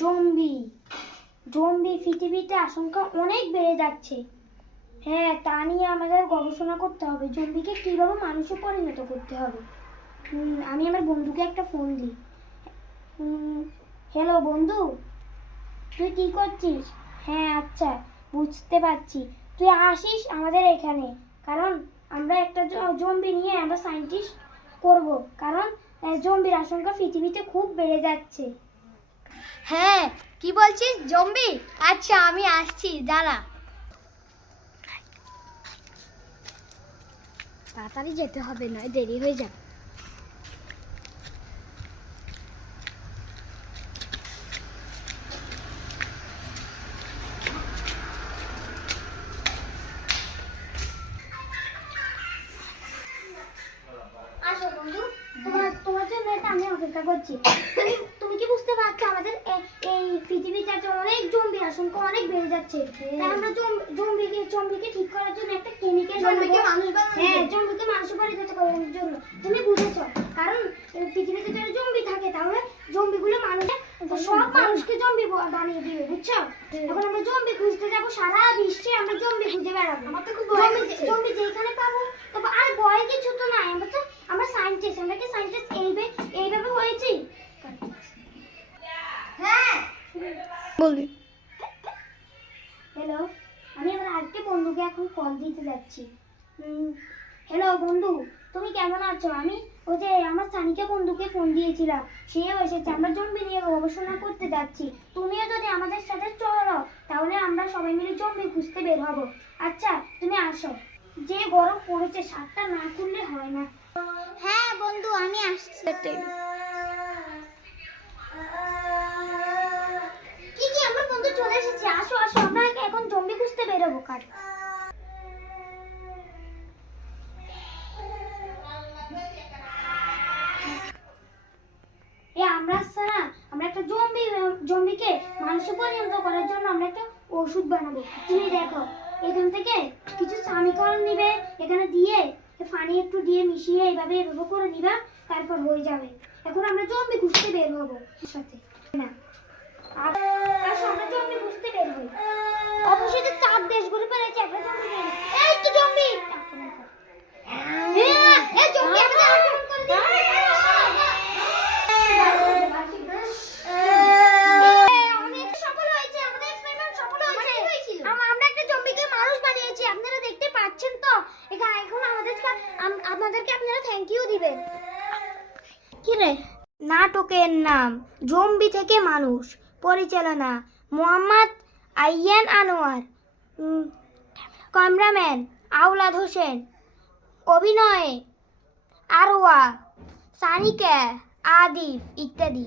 Zombie zombie পৃথিবীতে আশঙ্কা অনেক বেড়ে যাচ্ছে। হ্যাঁ, তা নিয়ে আমাদের গবেষণা করতে হবে। জম্বিকে কীভাবে মানুষে পরিণত করতে হবে। আমি আমার বন্ধুকে একটা ফোন দিই। হ্যালো বন্ধু, তুই কি করছিস? হ্যাঁ আচ্ছা, বুঝতে পারছি। তুই আসিস আমাদের এখানে, কারণ আমরা একটা জম্বি নিয়ে আমরা সায়েন্টিস্ট করব, কারণ জম্বির আশঙ্কা পৃথিবীতে খুব বেড়ে যাচ্ছে। হ্যাঁ, কি বলছিস? জম্বি? আচ্ছা, আমি আসছি, দাঁড়া। তাড়াতাড়ি যেতে হবে, নয় দেরি হয়ে যাবে। আসো বন্ধু, তোমার জন্য এটা আমি অপেক্ষা করছি। তুমি কি বুঝতে পারছো আমাদের এই পৃথিবীতে একটা অনেক জম্বি আশঙ্কা অনেক বেড়ে যাচ্ছে। তাই আমরা জম্বিকে ঠিক করার জন্য একটা কেমিক্যাল জম্বিকে মানুষ বানানোর হ্যাঁ, জন্য। জম্বিকে মানুষ পরিণত করার জন্য। তুমি বুঝেছো? কারণ পৃথিবীতে যদি জম্বি থাকে তাহলে জম্বিগুলো সব মানুষকে জম্বি বানিয়ে দিবে, বুঝছো? এখন আমরা জম্বি খুঁজতে যাবো, সারা বিশ্বে আমরা জম্বি খুঁজে বেড়াবো। আমার তো খুব ভয় লাগছে। জম্বি যেখানে পাবো, তবে আর ভয় কিছু তো নাই। আমরা সায়েন্টিস্ট, আমরা কি সায়েন্টিস্ট এইভাবে হয়েছি? হ্যাঁ, বলি। হ্যালো, আমি আমার আরেকটি বন্ধুকে এখন কল দিতে যাচ্ছি। হ্যালো বন্ধু, তুমি কেমন আছো? আমি ওই যে আমার সানিকা বন্ধুকে ফোন দিয়েছিলাম, সেও এসেছে। আমরা জম্বি নিয়ে গবেষণা করতে যাচ্ছি। তুমিও যদি আমাদের সাথে চলো, তাহলে আমরা সবাই মিলে জম্বি খুঁজতে বের হব। আচ্ছা, তুমি আসো। যে গরম পড়েছে, শার্টটা না খুললে হয় না। হ্যাঁ বন্ধু, আমি আসছি। কি আমরা বন্ধু চলে এসেছি। আসো আসো, আমরা এখন জম্বি খুঁজতে বেরোবো। কাট আমরা একটা জম্বিকে মানুষে পরিণত করার জন্য আমরা একটা ওষুধ বানাবো। তুমি দেখো, এখান থেকে কিছু সামিকল নিবে, এখানে দিয়ে পানি একটু দিয়ে মিশিয়ে এইভাবে করে নিবা, তারপর হয়ে যাবে। এখন আমরা জম্বি খুঁজতে বের হবো সাথে না। আসো, আমরা জম্বি খুঁজতে বের হই। অবশ্যই 4 দেশগুলো পেরেছে একটা জম্বি নেই। এই তো জম্বি! এই জম্বি আমাদের আক্রমণ করে দিয়েছে। আপনাদেরকে আপনারা থ্যাংক ইউ দিবেন। কি রে? নাটকের নাম জম্বি থেকে মানুষ, পরিচালনা মোহাম্মদ আইয়ান আনোয়ার, ক্যামেরাম্যান আওলাদ হোসেন, অভিনয়ে আরওয়া, সানিকা, আদিফ ইত্যাদি।